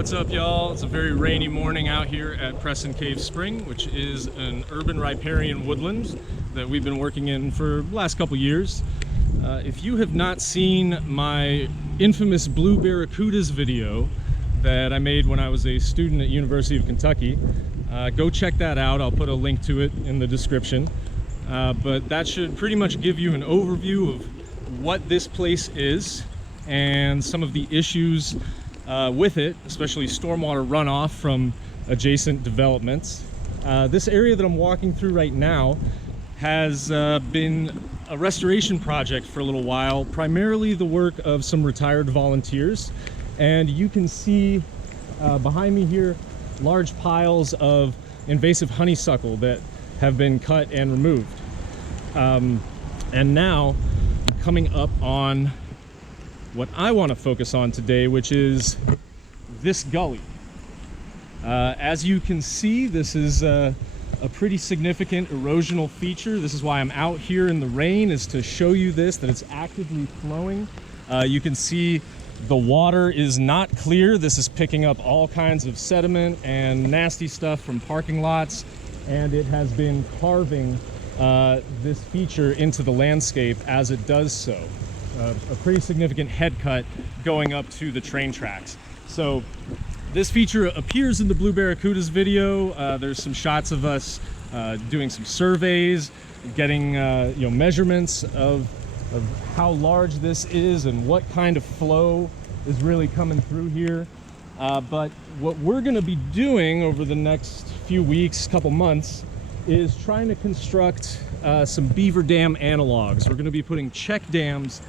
What's up, y'all? It's a very rainy morning out here at Preston Cave Spring, which is an urban riparian woodland that we've been working in for the last couple years. If you have not seen my infamous blue barracudas video that I made when I was a student at University of Kentucky, go check that out. I'll put a link to it in the description. But that should pretty much give you an overview of what this place is and some of the issues with it, especially stormwater runoff from adjacent developments. This area that I'm walking through right now has been a restoration project for a little while, primarily the work of some retired volunteers. And you can see behind me here large piles of invasive honeysuckle that have been cut and removed. And now coming up on what I want to focus on today, which is this gully. As you can see, this is a pretty significant erosional feature. This is why I'm out here in the rain, is to show you this, that it's actively flowing. You can see the water is not clear. This is picking up all kinds of sediment and nasty stuff from parking lots, and it has been carving this feature into the landscape as it does so. A pretty significant head cut going up to the train tracks. So this feature appears in the Blue Barracudas video. There's some shots of us doing some surveys, getting measurements of how large this is and what kind of flow is really coming through here. But what we're going to be doing over the next few weeks, couple months, is trying to construct some beaver dam analogs. We're going to be putting check dams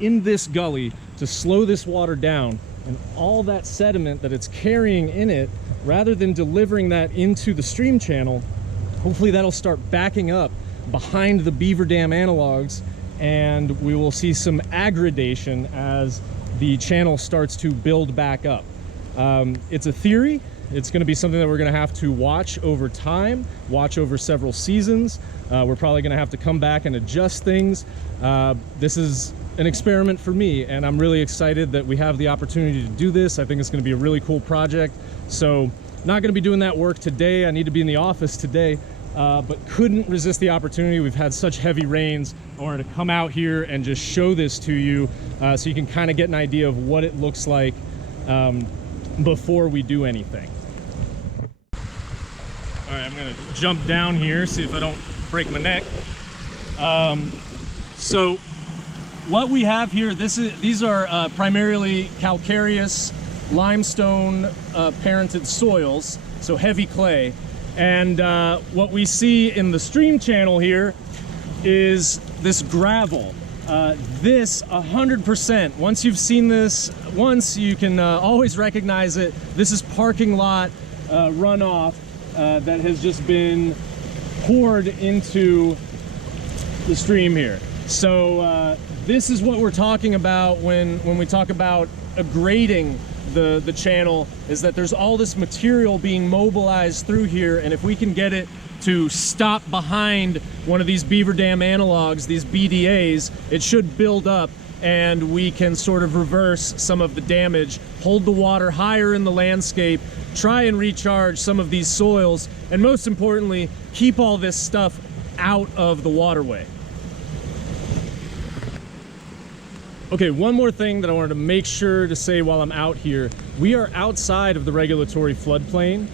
in this gully to slow this water down, and all that sediment that it's carrying in it, rather than delivering that into the stream channel, hopefully that'll start backing up behind the beaver dam analogs, and we will see some aggradation as the channel starts to build back up. It's a theory. It's going to be something that we're going to have to watch over time, watch over several seasons. We're probably going to have to come back and adjust things. This is an experiment for me, and I'm really excited that we have the opportunity to do this. I think it's going to be a really cool project. So not going to be doing that work today. I need to be in the office today, but couldn't resist the opportunity. We've had such heavy rains. I wanted to come out here and just show this to you so you can kind of get an idea of what it looks like before we do anything. All right, I'm gonna jump down here, see if I don't break my neck. So what we have here, these are primarily calcareous limestone parented soils, so heavy clay. And what we see in the stream channel here is this gravel. This 100%, once you've seen this once, you can always recognize it. This is parking lot runoff that has just been poured into the stream here. So this is what we're talking about when we talk about aggrading the channel, is that there's all this material being mobilized through here, and if we can get it to stop behind one of these beaver dam analogs, these BDAs, it should build up and we can sort of reverse some of the damage, hold the water higher in the landscape, try and recharge some of these soils, and most importantly, keep all this stuff out of the waterway. Okay, one more thing that I wanted to make sure to say while I'm out here. We are outside of the regulatory floodplain.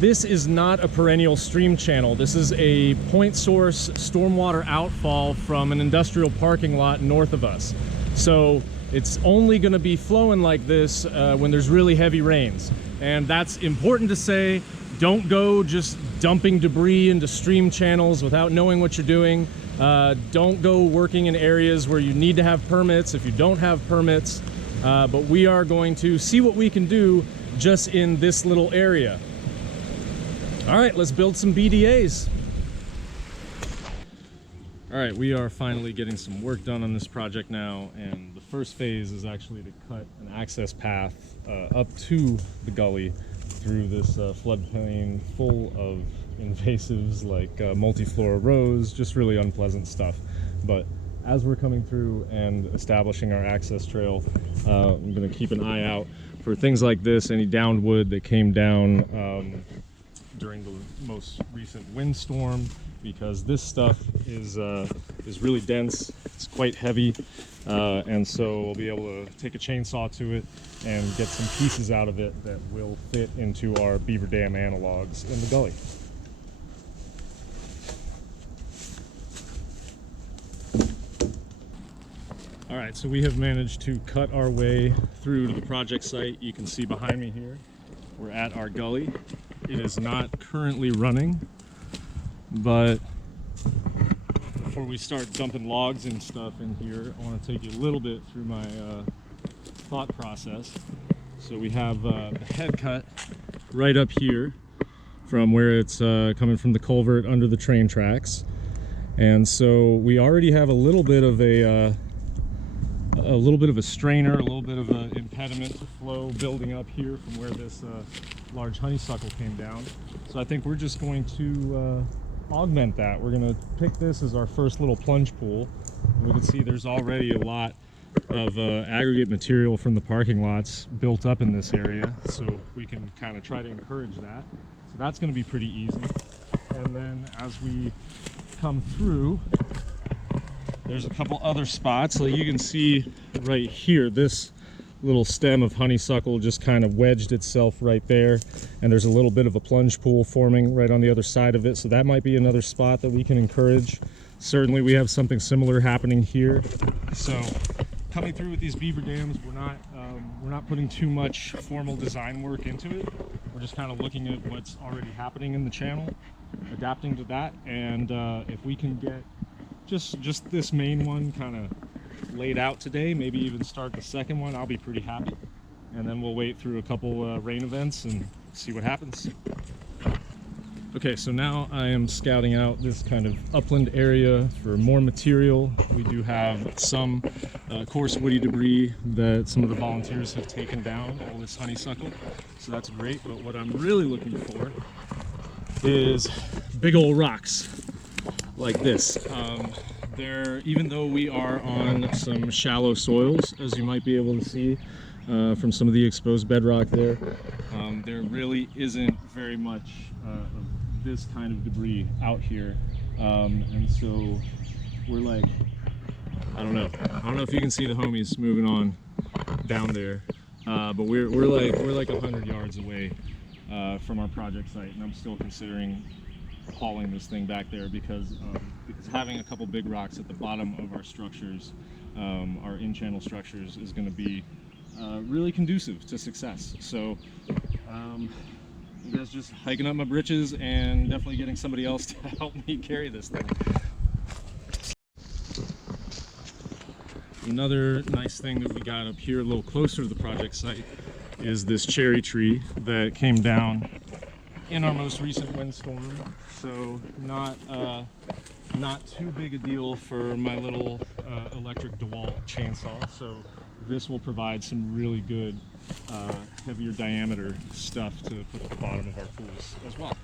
This is not a perennial stream channel. This is a point source stormwater outfall from an industrial parking lot north of us. So it's only going to be flowing like this when there's really heavy rains. And that's important to say. Don't go just dumping debris into stream channels without knowing what you're doing. Don't go working in areas where you need to have permits if you don't have permits. But we are going to see what we can do just in this little area. All right, let's build some BDAs. All right, we are finally getting some work done on this project now, and the first phase is actually to cut an access path up to the gully through this floodplain full of invasives like multiflora rose, just really unpleasant stuff. But as we're coming through and establishing our access trail, I'm going to keep an eye out for things like this, any downed wood that came down during the most recent windstorm, because this stuff is really dense, it's quite heavy, and so we'll be able to take a chainsaw to it and get some pieces out of it that will fit into our beaver dam analogs in the gully. All right, so we have managed to cut our way through to the project site. You can see behind me here, we're at our gully. It is not currently running, but before we start dumping logs and stuff in here, I want to take you a little bit through my thought process. So we have the head cut right up here from where it's coming from the culvert under the train tracks. And so we already have a little bit of a strainer, a little bit of an impediment to flow building up here from where this large honeysuckle came down. So I think we're just going to augment that. We're going to pick this as our first little plunge pool. And we can see there's already a lot of aggregate material from the parking lots built up in this area, so we can kind of try to encourage that. So that's going to be pretty easy. And then as we come through, there's a couple other spots. Like you can see right here, this little stem of honeysuckle just kind of wedged itself right there, and there's a little bit of a plunge pool forming right on the other side of it, so that might be another spot that we can encourage. Certainly we have something similar happening here. So coming through with these beaver dams, we're not putting too much formal design work into it. We're just kind of looking at what's already happening in the channel, adapting to that, and if we can get just this main one kind of laid out today, maybe even start the second one, I'll be pretty happy. And then we'll wait through a couple rain events and see what happens. Okay, so now I am scouting out this kind of upland area for more material. We do have some coarse woody debris that some of the volunteers have taken down, all this honeysuckle, so that's great. But what I'm really looking for is big old rocks like this. Even though we are on some shallow soils, as you might be able to see from some of the exposed bedrock there, there really isn't very much of this kind of debris out here, and so we're like, I don't know if you can see the homies moving on down there, but we're like 100 yards away from our project site, and I'm still considering hauling this thing back there because having a couple big rocks at the bottom of our structures, our in-channel structures, is going to be really conducive to success. So that's just hiking up my britches and definitely getting somebody else to help me carry this thing. Another nice thing that we got up here a little closer to the project site is this cherry tree that came down in our most recent windstorm. So not too big a deal for my little electric DeWalt chainsaw. So this will provide some really good heavier diameter stuff to put at the bottom of our pools as well.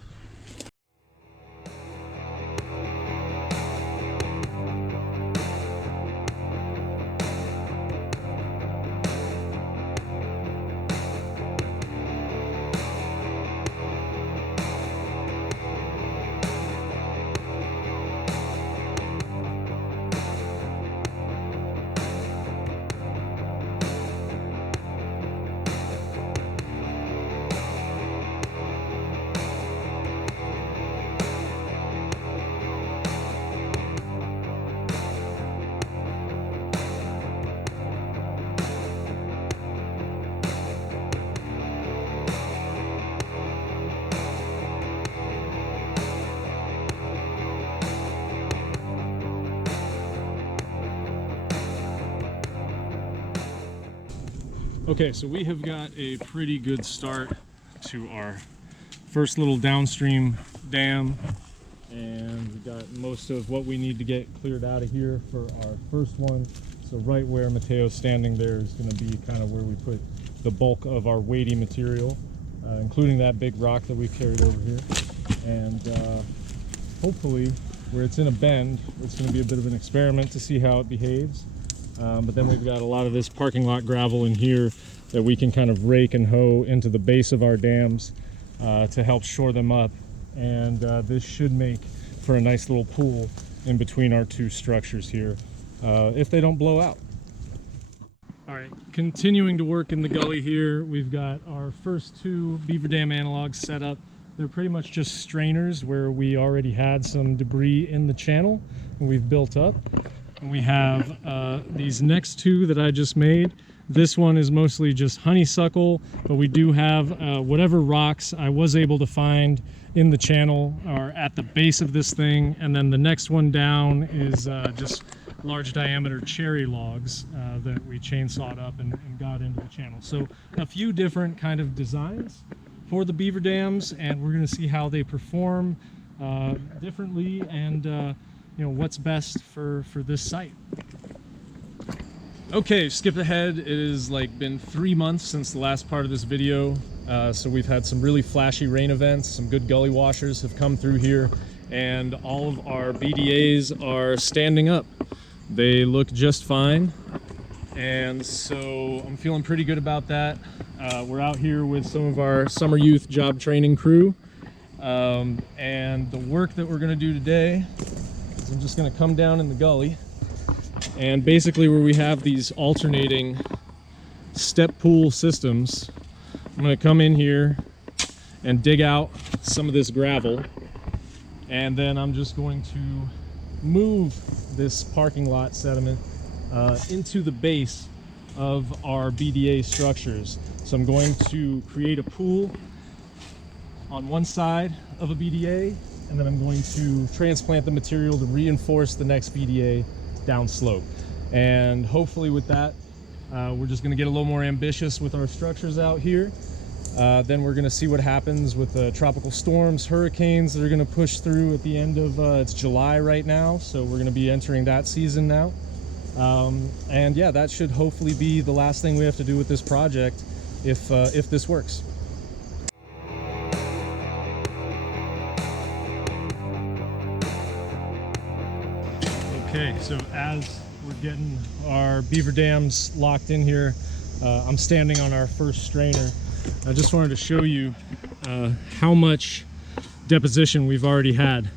Okay, so we have got a pretty good start to our first little downstream dam, and we got most of what we need to get cleared out of here for our first one. So right where Mateo's standing there is going to be kind of where we put the bulk of our weighty material, including that big rock that we carried over here. And hopefully, where it's in a bend, it's going to be a bit of an experiment to see how it behaves. But then we've got a lot of this parking lot gravel in here that we can kind of rake and hoe into the base of our dams to help shore them up. And this should make for a nice little pool in between our two structures here if they don't blow out. All right, continuing to work in the gully here, we've got our first two beaver dam analogs set up. They're pretty much just strainers where we already had some debris in the channel and we've built up. And we have these next two that I just made. This one is mostly just honeysuckle, but we do have whatever rocks I was able to find in the channel are at the base of this thing. And then the next one down is just large diameter cherry logs that we chainsawed up and got into the channel. So a few different kind of designs for the beaver dams, and we're going to see how they perform differently and you know, what's best for this site. Okay, skip ahead. It has been 3 months since the last part of this video, so we've had some really flashy rain events. Some good gully washers have come through here, and all of our BDAs are standing up. They look just fine, and so I'm feeling pretty good about that. We're out here with some of our summer youth job training crew, and the work that we're going to do today is I'm just going to come down in the gully, and basically where we have these alternating step pool systems, I'm going to come in here and dig out some of this gravel, and then I'm just going to move this parking lot sediment into the base of our BDA structures. So I'm going to create a pool on one side of a BDA, and then I'm going to transplant the material to reinforce the next BDA downslope. And hopefully with that, we're just going to get a little more ambitious with our structures out here. Then we're going to see what happens with the tropical storms, hurricanes that are going to push through at the end of, it's July right now, so we're going to be entering that season now. And yeah, that should hopefully be the last thing we have to do with this project if this works. Okay, so as we're getting our beaver dams locked in here, I'm standing on our first strainer. I just wanted to show you how much deposition we've already had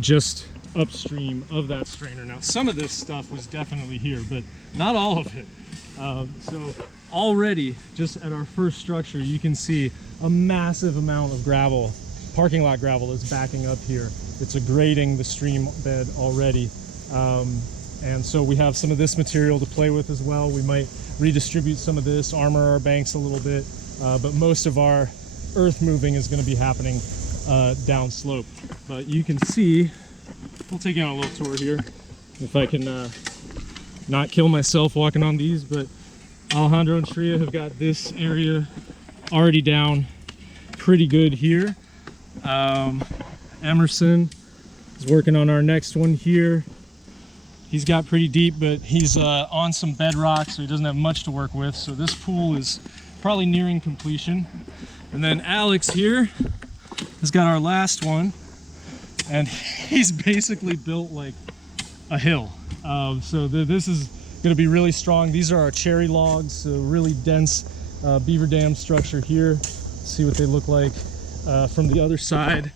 just upstream of that strainer. Now, some of this stuff was definitely here, but not all of it. So already, just at our first structure, you can see a massive amount of gravel, parking lot gravel, is backing up here. It's agrading the stream bed already. And so we have some of this material to play with as well. We might redistribute some of this, armor our banks a little bit, but most of our earth moving is going to be happening downslope. But you can see, we'll take you on a little tour here, if I can not kill myself walking on these, but Alejandro and Shreya have got this area already down pretty good here. Emerson is working on our next one here. He's got pretty deep, but he's on some bedrock, so he doesn't have much to work with. So this pool is probably nearing completion. And then Alex here has got our last one, and he's basically built like a hill. So this is going to be really strong. These are our cherry logs, so really dense beaver dam structure here. See what they look like from the other side.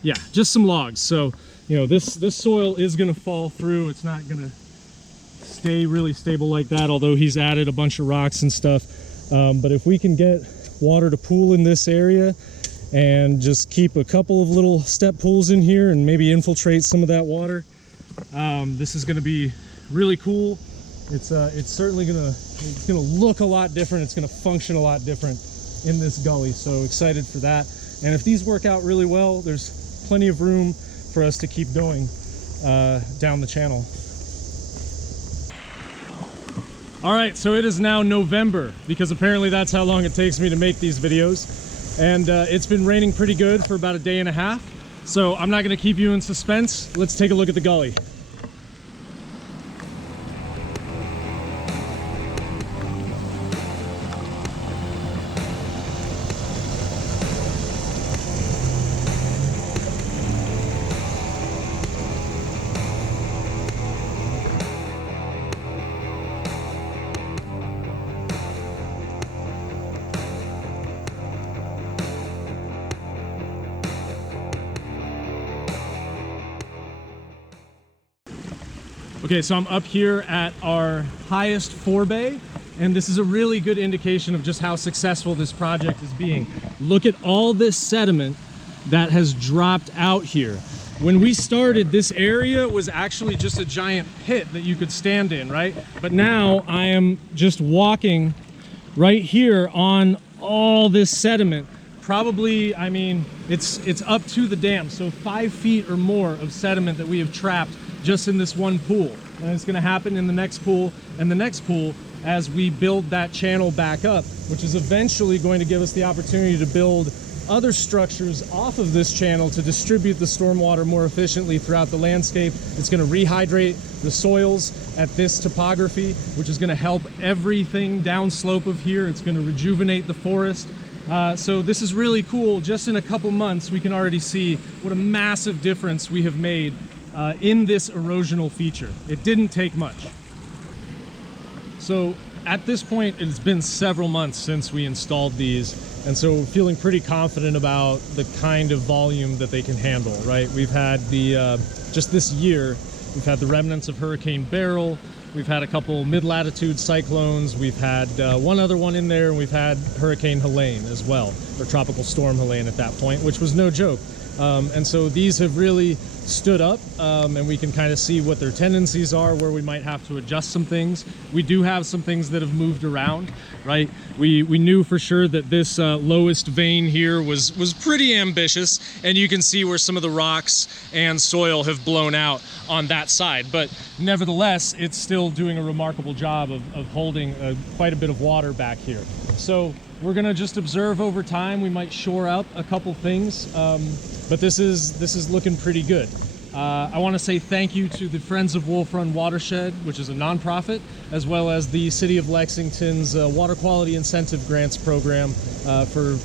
Yeah, just some logs. So, you know, this soil is going to fall through. It's not going to stay really stable like that, although he's added a bunch of rocks and stuff. But if we can get water to pool in this area and just keep a couple of little step pools in here and maybe infiltrate some of that water, this is going to be really cool. It's certainly going to look a lot different. It's going to function a lot different in this gully. So excited for that. And if these work out really well, there's plenty of room for us to keep going down the channel. All right, so it is now November, because apparently that's how long it takes me to make these videos. And it's been raining pretty good for about a day and a half. So I'm not gonna keep you in suspense. Let's take a look at the gully. Okay, so I'm up here at our highest forebay, and this is a really good indication of just how successful this project is being. Look at all this sediment that has dropped out here. When we started, this area was actually just a giant pit that you could stand in, right? But now I am just walking right here on all this sediment. Probably, I mean, it's up to the dam, so 5 feet or more of sediment that we have trapped just in this one pool. And it's gonna happen in the next pool and the next pool as we build that channel back up, which is eventually going to give us the opportunity to build other structures off of this channel to distribute the stormwater more efficiently throughout the landscape. It's gonna rehydrate the soils at this topography, which is gonna help everything downslope of here. It's gonna rejuvenate the forest. So this is really cool. Just in a couple months, we can already see what a massive difference we have made in this erosional feature. It didn't take much. So at this point, it's been several months since we installed these, and so we're feeling pretty confident about the kind of volume that they can handle, right? We've had the, just this year, we've had the remnants of Hurricane Beryl, we've had a couple mid-latitude cyclones, we've had one other one in there, and we've had Hurricane Helene as well, or Tropical Storm Helene at that point, which was no joke. And so these have really stood up, and we can kind of see what their tendencies are, where we might have to adjust some things. We do have some things that have moved around, right? We knew for sure that this lowest vein here was pretty ambitious, and you can see where some of the rocks and soil have blown out on that side. But nevertheless, it's still doing a remarkable job of holding quite a bit of water back here. So we're gonna just observe over time. We might shore up a couple things, but this is looking pretty good. I want to say thank you to the Friends of Wolf Run Watershed, which is a nonprofit, as well as the City of Lexington's Water Quality Incentive Grants program for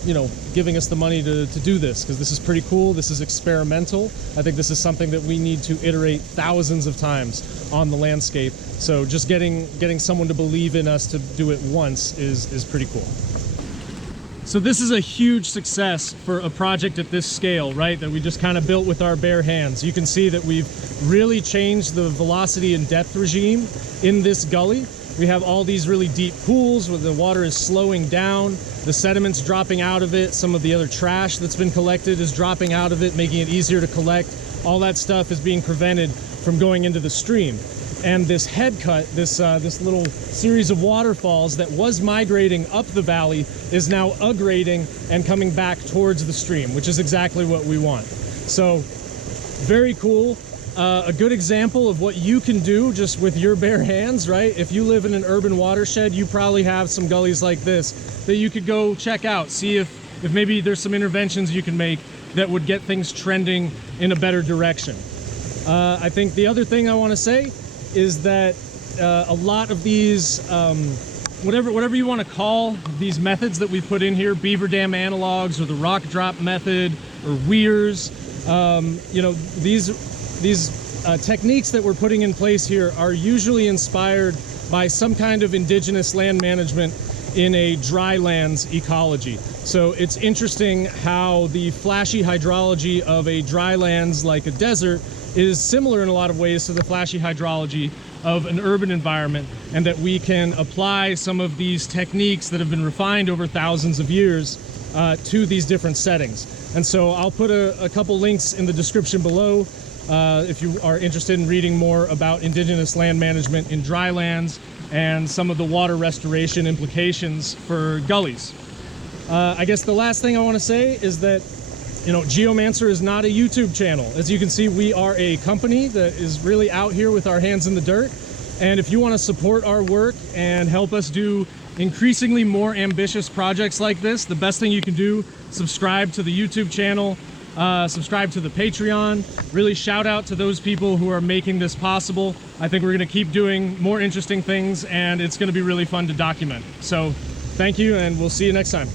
giving us the money to do this, because this is pretty cool. This is experimental. I think this is something that we need to iterate thousands of times on the landscape. So just getting someone to believe in us to do it once is pretty cool. So this is a huge success for a project at this scale, right? That we just kind of built with our bare hands. You can see that we've really changed the velocity and depth regime in this gully. We have all these really deep pools where the water is slowing down, the sediment's dropping out of it, some of the other trash that's been collected is dropping out of it, making it easier to collect. All that stuff is being prevented from going into the stream. And this head cut, this little series of waterfalls that was migrating up the valley is now aggrading and coming back towards the stream, which is exactly what we want. So very cool. A good example of what you can do just with your bare hands, right? If you live in an urban watershed, you probably have some gullies like this that you could go check out, see if maybe there's some interventions you can make that would get things trending in a better direction. I think the other thing I want to say is that a lot of these, whatever you want to call these methods that we put in here, beaver dam analogs or the rock drop method or weirs, these techniques that we're putting in place here are usually inspired by some kind of indigenous land management in a dry lands ecology. So it's interesting how the flashy hydrology of a dry lands like a desert is similar in a lot of ways to the flashy hydrology of an urban environment, and that we can apply some of these techniques that have been refined over thousands of years to these different settings. And so I'll put a couple links in the description below if you are interested in reading more about indigenous land management in dry lands and some of the water restoration implications for gullies. I guess the last thing I want to say is that Geomancer is not a YouTube channel. As you can see, we are a company that is really out here with our hands in the dirt. And if you want to support our work and help us do increasingly more ambitious projects like this, the best thing you can do, subscribe to the YouTube channel, subscribe to the Patreon. Really shout out to those people who are making this possible. I think we're going to keep doing more interesting things, and it's going to be really fun to document. So thank you, and we'll see you next time.